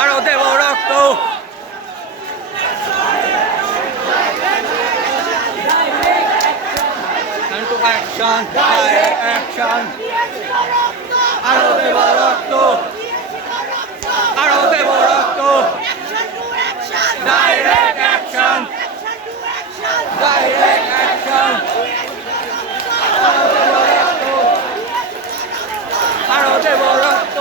আরো দেব রক্ত, action, direct action, আরো দেব রক্ত, আরো দেব রক্ত, ডাইরেক্ট অ্যাকশন, ডাইরেক্ট অ্যাকশন, আরো দেব রক্ত,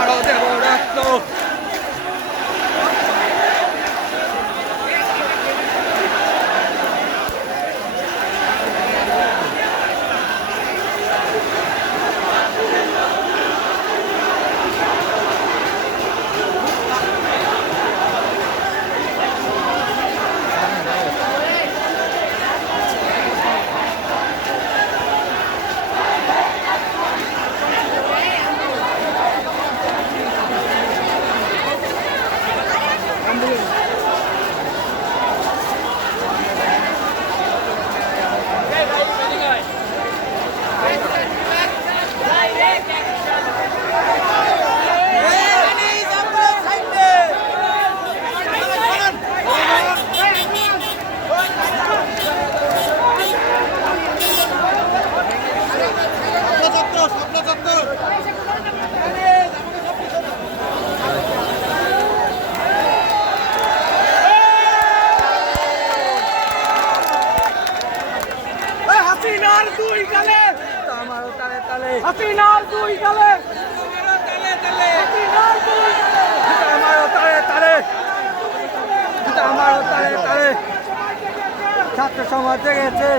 আরো দেব রক্ত, হাসিনার দুই গালে, আমারও তালে তালে, হাসিনার দুই গালে, হাসিনার দুই গালে, আমারও তালে তালে, আমারও তালে তালে, ছাত্র সমাজ জেগেছে।